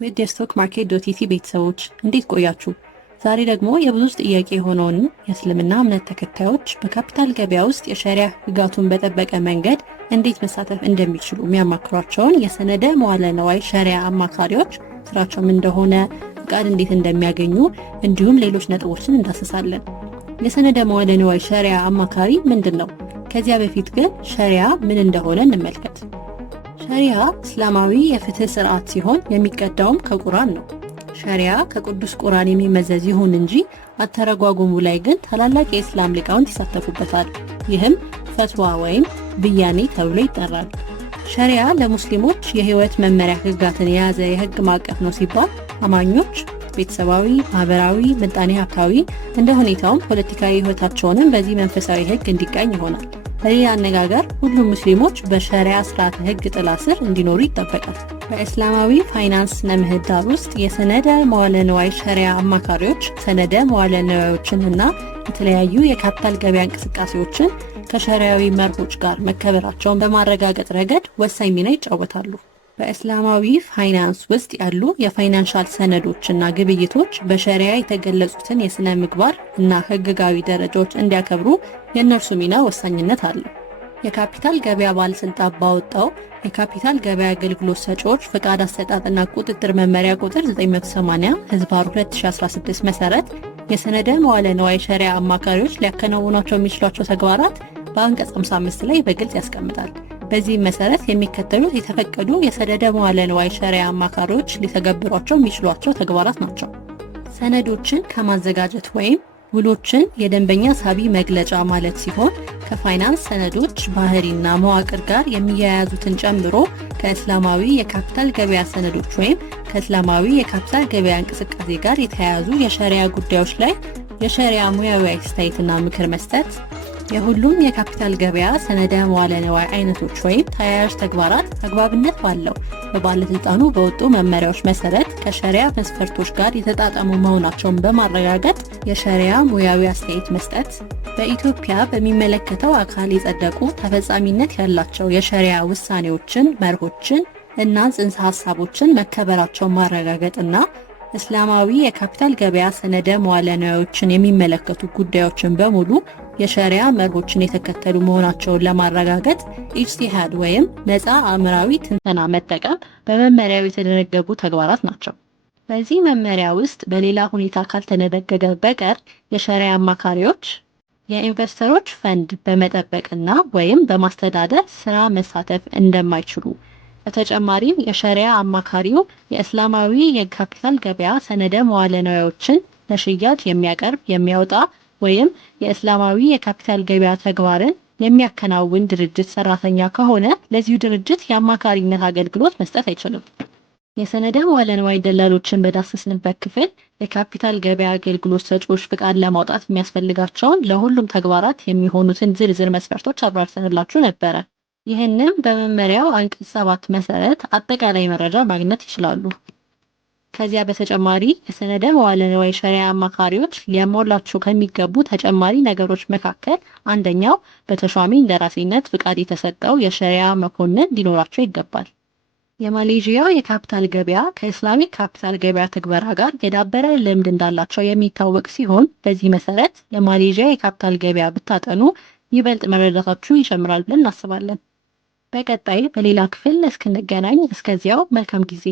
ውድ የስቶክ ማርኬት ዶት ኢቲ ቤተሰቦች እንዴት ቆያችሁ? ዛሬ ደግሞ የብዙ ጥያቄ የሆነውን የእስልምና እምነት ተከታዮች በካፒታል ገበያ ውስጥ የሸሪያ ህግጋቱን በጠበቀ መንገድ እንዴት መሳተፍ እንደሚችሉ የሚያማክሯቸውን የሰነደ መዋለ ነዋይ ሸሪያ አማካሪዎች ስራቸው ምን እንደሆነ፣ ፍቃድ እንዴት እንደሚያገኙ እንዲሁም ሌሎች ነጥቦችን እንዳስሳለን። የሰነደ መዋለ ነዋይ ሸሪያ አማካሪ ምንድን ነው? ከዚያ በፊት ግን ሸሪያ ምን እንደሆነ እንመልከት። ሸሪያ እስላማዊ የፍትህ ስርዓት ሲሆን የሚቀዳውም ከቁርአን ነው። ሸሪያ ከቅዱስ ቁርአን የሚመዘዝ ይሁን እንጂ አተረጓጉሙ ላይ ግን ታላላቅ የእስላም ሊቃውንት ይሳተፉበታል። ይህም ፈትዋ ወይም ብያኔ ተብሎ ይጠራል። ሸሪያ ለሙስሊሞች የህይወት መመሪያ ህግጋትን የያዘ የህግ ማዕቀፍ ነው ሲባል አማኞች ቤተሰባዊ፣ ማህበራዊ፣ ምጣኔ ሀብታዊ እንደ ሁኔታውም ፖለቲካዊ ህይወታቸውንም በዚህ መንፈሳዊ ህግ እንዲቃኝ ይሆናል። በሌላ አነጋገር ሁሉም ሙስሊሞች በሸሪያ ስርዓተ ህግ ጥላ ስር እንዲኖሩ ይጠበቃል። በእስላማዊ ፋይናንስ ስነ ምህዳር ውስጥ የሰነደ መዋለ ንዋይ ሸሪያ አማካሪዎች ሰነደ መዋለ ንዋዮችንና የተለያዩ የካፒታል ገበያ እንቅስቃሴዎችን ከሸሪያዊ መርሆች ጋር መከበራቸውን በማረጋገጥ ረገድ ወሳኝ ሚና ይጫወታሉ። በእስላማዊ ፋይናንስ ውስጥ ያሉ የፋይናንሻል ሰነዶችና ግብይቶች በሸሪያ የተገለጹትን የስነ ምግባር እና ህግጋዊ ደረጃዎች እንዲያከብሩ የእነርሱ ሚና ወሳኝነት አለው። የካፒታል ገበያ ባለስልጣን ባወጣው የካፒታል ገበያ አገልግሎት ሰጪዎች ፍቃድ አሰጣጥና ቁጥጥር መመሪያ ቁጥር 980/2016 መሰረት የሰነደ መዋለ ንዋይ ሸሪያ አማካሪዎች ሊያከናውኗቸው የሚችሏቸው ተግባራት በአንቀጽ 55 ላይ በግልጽ ያስቀምጣል። በዚህም መሰረት የሚከተሉት የተፈቀዱ የሰነደ መዋለ ንዋይ ሸሪያ አማካሪዎች ሊተገብሯቸው የሚችሏቸው ተግባራት ናቸው። ሰነዶችን ከማዘጋጀት ወይም ውሎችን የደንበኛ ሳቢ መግለጫ ማለት ሲሆን ከፋይናንስ ሰነዶች ባህሪና መዋቅር ጋር የሚያያዙትን ጨምሮ ከእስላማዊ የካፒታል ገበያ ሰነዶች ወይም ከእስላማዊ የካፒታል ገበያ እንቅስቃሴ ጋር የተያያዙ የሸሪያ ጉዳዮች ላይ የሸሪያ ሙያዊ አስተያየትና ምክር መስጠት፣ የሁሉም የካፒታል ገበያ ሰነደ መዋለ ንዋይ አይነቶች ወይም ተያያዥ ተግባራት አግባብነት ባለው በባለስልጣኑ በወጡ መመሪያዎች መሰረት ከሸሪያ መስፈርቶች ጋር የተጣጣሙ መሆናቸውን በማረጋገጥ የሸሪያ ሙያዊ አስተያየት መስጠት፣ በኢትዮጵያ በሚመለከተው አካል የጸደቁ ተፈጻሚነት ያላቸው የሸሪያ ውሳኔዎችን፣ መርሆችን እና ጽንሰ ሐሳቦችን መከበራቸውን ማረጋገጥና እስላማዊ የካፒታል ገበያ ሰነደ መዋለ ንዋዮችን የሚመለከቱ ጉዳዮችን በሙሉ የሸሪያ መርሆችን የተከተሉ መሆናቸውን ለማረጋገጥ ኢጅቲሃድ ወይም ነፃ አእምራዊ ትንተና መጠቀም በመመሪያው የተደነገጉ ተግባራት ናቸው። በዚህ መመሪያ ውስጥ በሌላ ሁኔታ ካልተደነገገ በቀር የሸሪያ አማካሪዎች የኢንቨስተሮች ፈንድ በመጠበቅና ወይም በማስተዳደር ስራ መሳተፍ እንደማይችሉ፣ በተጨማሪም የሸሪያ አማካሪው የእስላማዊ የካፒታል ገበያ ሰነደ መዋለ ንዋዮችን ለሽያጭ የሚያቀርብ፣ የሚያወጣ ወይም የእስላማዊ የካፒታል ገበያ ተግባርን የሚያከናውን ድርጅት ሰራተኛ ከሆነ ለዚሁ ድርጅት የአማካሪነት አገልግሎት መስጠት አይችልም። የሰነደ መዋለ ንዋይ ደላሎችን በዳሰስንበት ክፍል የካፒታል ገበያ አገልግሎት ሰጪዎች ፍቃድ ለማውጣት የሚያስፈልጋቸውን ለሁሉም ተግባራት የሚሆኑትን ዝርዝር መስፈርቶች አብራርተንላችሁ ነበረ። ይህንም በመመሪያው አንቀጽ 7 መሰረት አጠቃላይ መረጃ ማግኘት ይችላሉ። ከዚያ በተጨማሪ የሰነደ መዋለ ንዋይ ሸሪያ አማካሪዎች ሊያሟላቸው ከሚገቡ ተጨማሪ ነገሮች መካከል አንደኛው በተሿሚ እንደራሴነት ፍቃድ የተሰጠው የሸሪያ መኮንን ሊኖራቸው ይገባል። የማሌዥያው የካፒታል ገበያ ከኢስላሚክ ካፒታል ገበያ ትግበራ ጋር የዳበረ ልምድ እንዳላቸው የሚታወቅ ሲሆን በዚህ መሰረት የማሌዥያ የካፒታል ገበያ ብታጠኑ ይበልጥ መረዳታችሁ ይጨምራል ብለን እናስባለን። በቀጣይ በሌላ ክፍል እስክንገናኝ እስከዚያው መልካም ጊዜ።